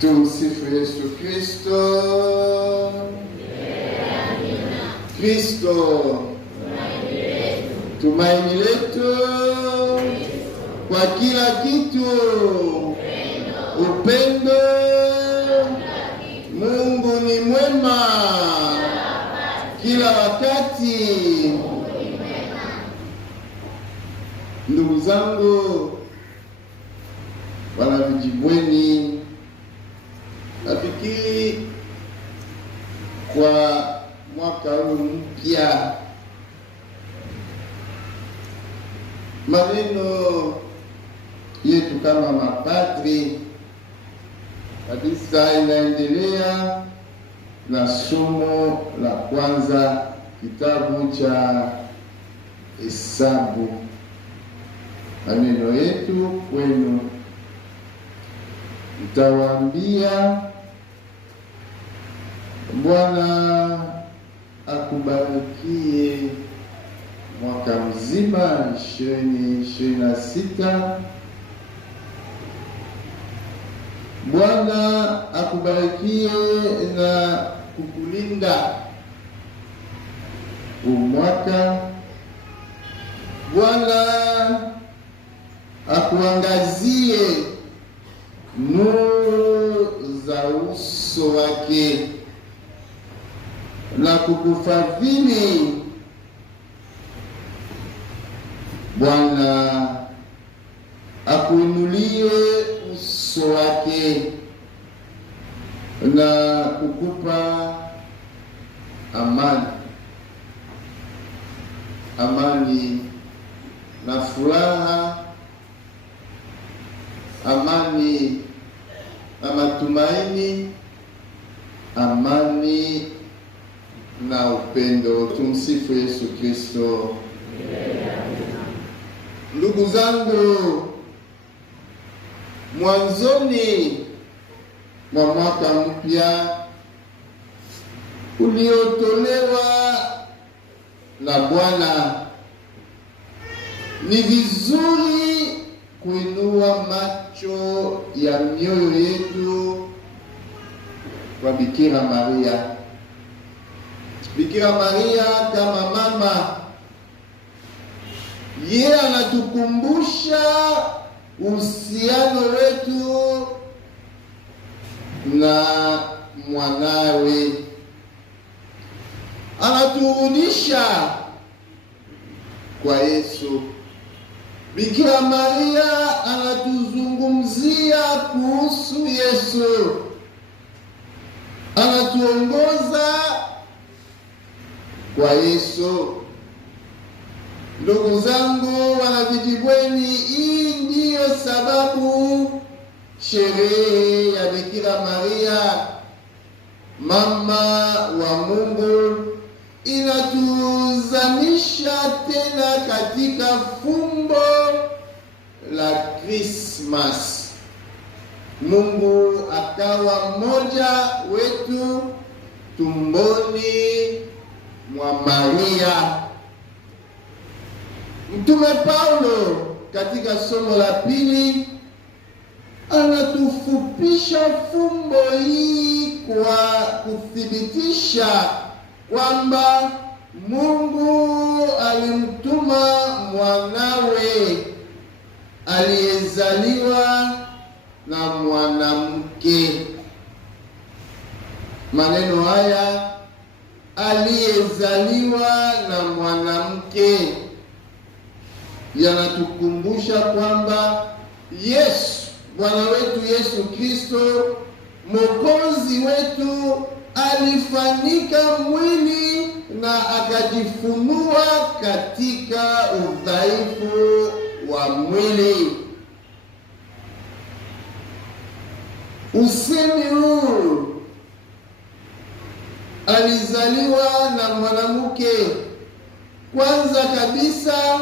Tumsifu Yesu Kristo. Kristo tumaini letu kwa kila kitu. Upendo. Mungu ni mwema kila wakati. Ndugu zangu wana Vijibweni, nafikiri kwa mwaka huu mpya maneno yetu kama mapadri kabisa inaendelea na somo la kwanza, kitabu cha Hesabu. Maneno yetu kwenu, nitawaambia Bwana akubarikie mwaka mzima 2026. Bwana akubarikie na kukulinda umwaka. Bwana akuangazie nuru za uso wake na kukufadhili. Bwana akuinulie uso wake na kukupa amani, amani na furaha, amani na matumaini, amani na upendo. Tumsifu Yesu Kristo. Ndugu zangu, mwanzoni mwa mwaka mpya uliotolewa na Bwana, ni vizuri kuinua macho ya mioyo yetu kwa Bikira Maria. Bikira Maria kama mama, yeye anatukumbusha uhusiano wetu na mwanawe, anaturudisha kwa Yesu. Bikira Maria anatuzungumzia kuhusu Yesu, anatuongoza kwa Yesu. Ndugu zangu wana Vijibweni, hii ndiyo sababu sherehe ya Bikira Maria mama wa Mungu inatuzamisha tena katika fumbo la Christmas. Mungu akawa mmoja wetu tumboni mwa Maria. Mtume Paulo katika somo la pili anatufupisha fumbo hii kwa kuthibitisha kwamba Mungu alimtuma mwanawe aliyezaliwa na mwanamke. Maneno haya, aliyezaliwa na mwanamke, yanatukumbusha kwamba Yesu, Bwana wetu Yesu Kristo, Mwokozi wetu, alifanyika mwili na akajifunua katika udhaifu wa mwili. Usemi huu, alizaliwa na mwanamke, kwanza kabisa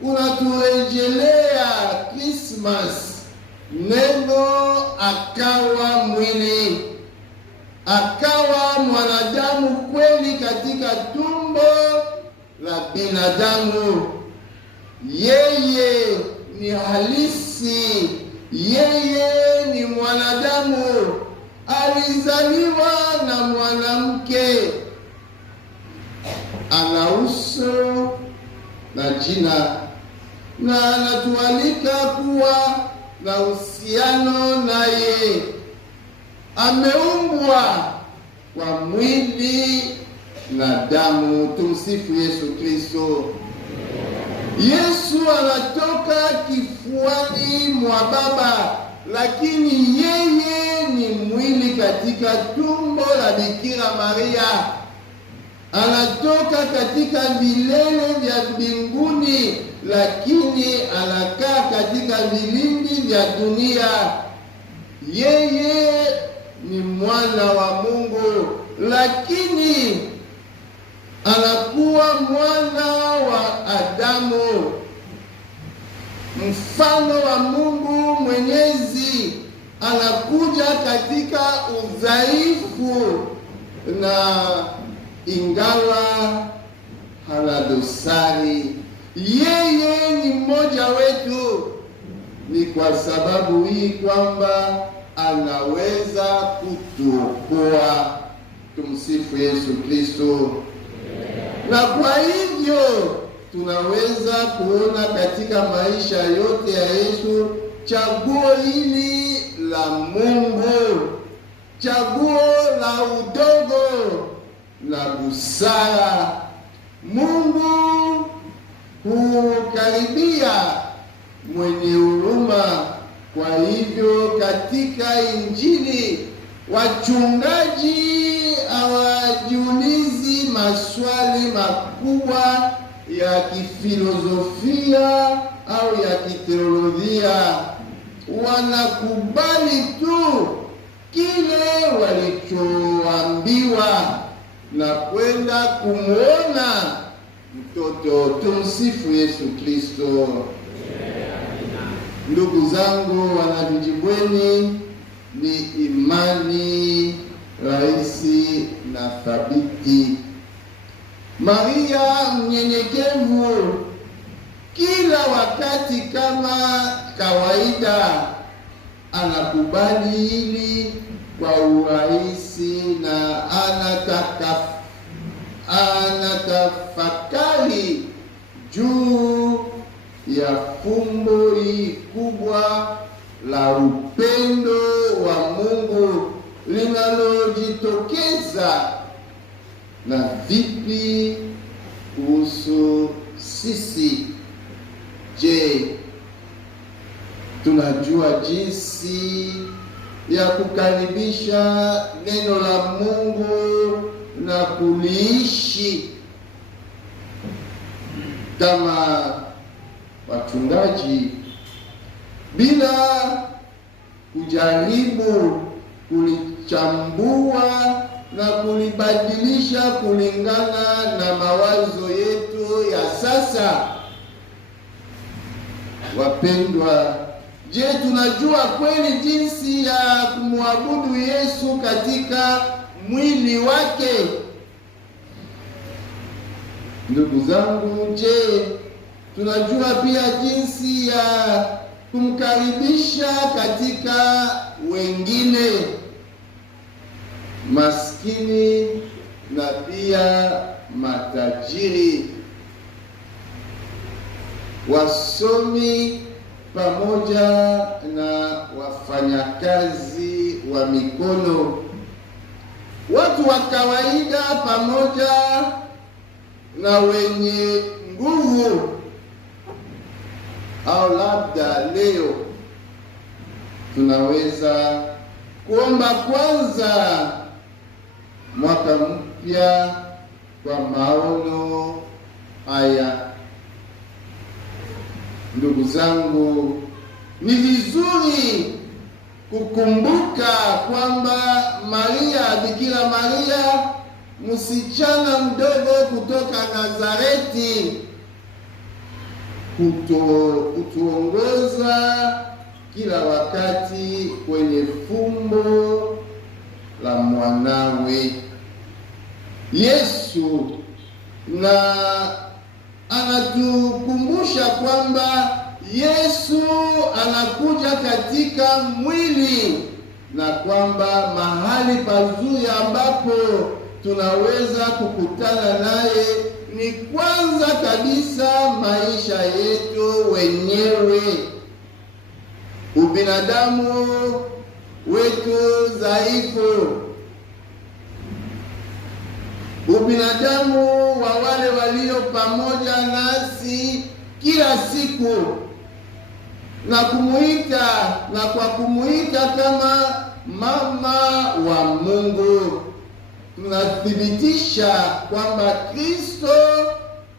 unaturejelea Christmas, neno akawa mwili, akawa mwanadamu kweli katika tumbo la binadamu. Yeye ni halisi, yeye ni mwanadamu, alizaliwa na mwanamke, ana uso na jina, na anatualika kuwa na uhusiano naye. Ameumbwa kwa mwili na damu. Tumsifu Yesu Kristo. Yesu anatoka kifuani mwa Baba, lakini yeye ni mwili katika tumbo la Bikira Maria. Anatoka katika vilele vya mbinguni, lakini anakaa katika vilindi vya dunia. Yeye ni mwana wa Mungu, lakini anakuwa mwana wa Adamu, mfano wa Mungu Mwenyezi. Anakuja katika udhaifu, na ingawa hana dosari, yeye ni mmoja wetu. Ni kwa sababu hii kwamba anaweza kutuokoa. Tumsifu Yesu Kristo. Na kwa hivyo tunaweza kuona katika maisha yote ya Yesu chaguo hili la Mungu, chaguo la udogo na busara. Mungu hukaribia mwenye huruma. Kwa hivyo katika Injili wachungaji hawajiulizi maswali makubwa ya kifilosofia au ya kiteolojia. Wanakubali tu kile walichoambiwa na kwenda kumwona mtoto. Tumsifu Yesu Kristo. Ndugu zangu wanavijibweni, ni imani rahisi na thabiti. Maria mnyenyekevu kila wakati, kama kawaida, anakubali hili kwa urahisi na anatafakari juu ya fumbo hii kubwa la upendo wa Mungu linalojitokeza. Na vipi kuhusu sisi? Je, tunajua jinsi ya kukaribisha neno la Mungu na kuliishi? Kama wachungaji, bila kujaribu kulichambua na kulibadilisha kulingana na mawazo yetu ya sasa. Wapendwa, je, tunajua kweli jinsi ya kumwabudu Yesu katika mwili wake? Ndugu zangu, je, tunajua pia jinsi ya kumkaribisha katika wengine, maskini na pia matajiri, wasomi pamoja na wafanyakazi wa mikono, watu wa kawaida pamoja na wenye nguvu? Au labda leo tunaweza kuomba kwanza mwaka mpya kwa maono haya. Ndugu zangu, ni vizuri kukumbuka kwamba Maria, Bikira Maria, msichana mdogo kutoka Nazareti, kutuongoza kila wakati kwenye fumbo la mwanawe Yesu, na anatukumbusha kwamba Yesu anakuja katika mwili na kwamba mahali pazuri ambapo tunaweza kukutana naye ni kwanza kabisa maisha yetu wenyewe, ubinadamu wetu dhaifu, ubinadamu wa wale walio pamoja nasi kila siku, na kumuita na kwa kumuita kama mama wa Mungu, tunathibitisha kwamba Kristo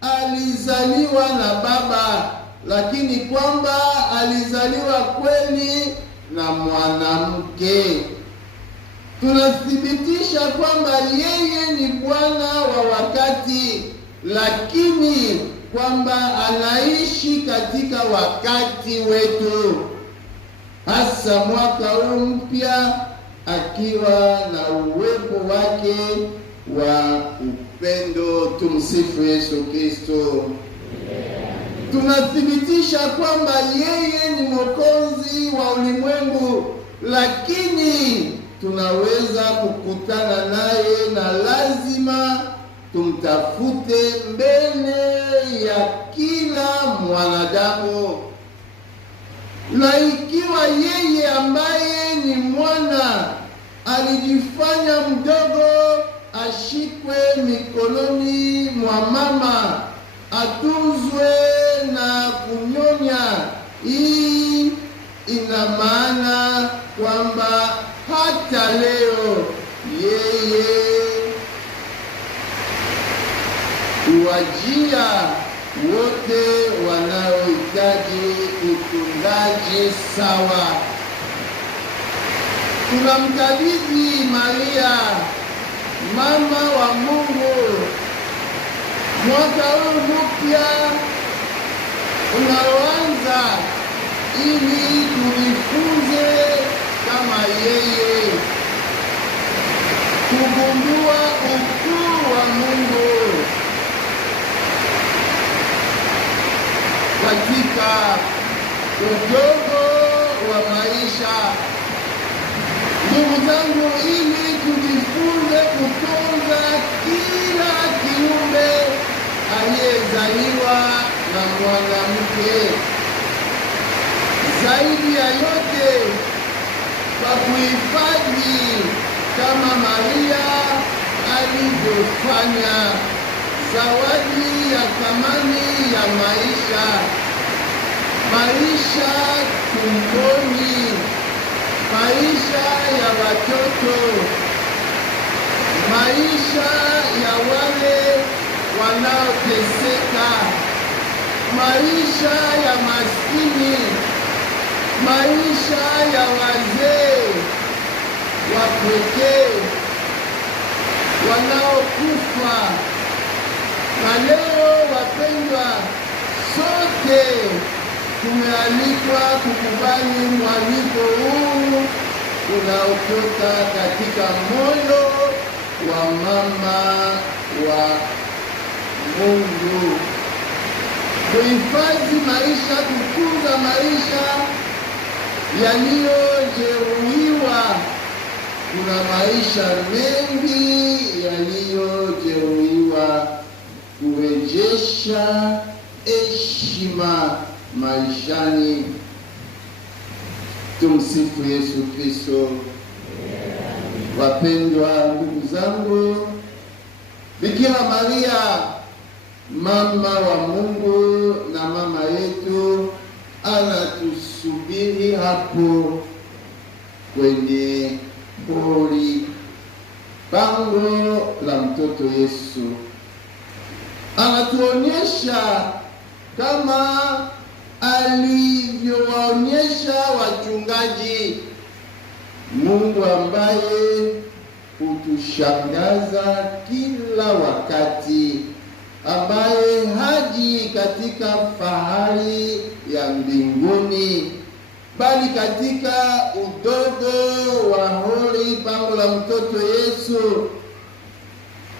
alizaliwa na Baba, lakini kwamba alizaliwa kweli na mwanamke. Tunathibitisha kwamba yeye ni Bwana wa wakati, lakini kwamba anaishi katika wakati wetu, hasa mwaka huu mpya, akiwa na uwepo wake wa upendo. Tumsifu Yesu Kristo. Tunathibitisha kwamba yeye ni Mwokozi wa ulimwengu, lakini tunaweza kukutana naye na lazima tumtafute mbele ya kila mwanadamu. Na ikiwa yeye ambaye ni mwana alijifanya mdogo, ashikwe mikononi mwa mama, atunzwe na kunyonya, hii ina maana kwamba hata leo yeye huwajia wote wanaohitaji utunzaji sawa. Tunamkabidhi Maria, mama wa Mungu, mwaka huu mpya unaoanza, ili tujifunze kama yeye, kugundua ukuu wa Mungu katika udogo wa maisha. Ndugu zangu, ili tujifunze kutunza kila kiumbe aliyezaliwa na mwanamke, zaidi ya yote kwa kuhifadhi kama Maria alivyofanya zawadi ya thamani ya maisha, maisha tumboni, maisha ya watoto, maisha ya wale wanaoteseka, maisha ya maskini, maisha ya wazee wapweke wanaokufa. Na leo wapendwa, sote tumealikwa kukubali mwaliko huu unaotoka katika moyo wa mama wa Mungu, kuhifadhi maisha, kutunza maisha yaliyojeruhiwa. Kuna maisha mengi yaliyojeruhiwa, kurejesha heshima maishani. Tumsifu Yesu Kristo. Wapendwa ndugu zangu, Bikira Maria, mama wa Mungu na mama yetu, anatusubiri hapo kwenye hori, pango la mtoto Yesu. Anatuonyesha kama alivyowaonyesha wachungaji, Mungu ambaye hutushangaza kila wakati, ambaye haji katika fahari ya mbinguni, bali katika udogo wa hori, pango la mtoto Yesu,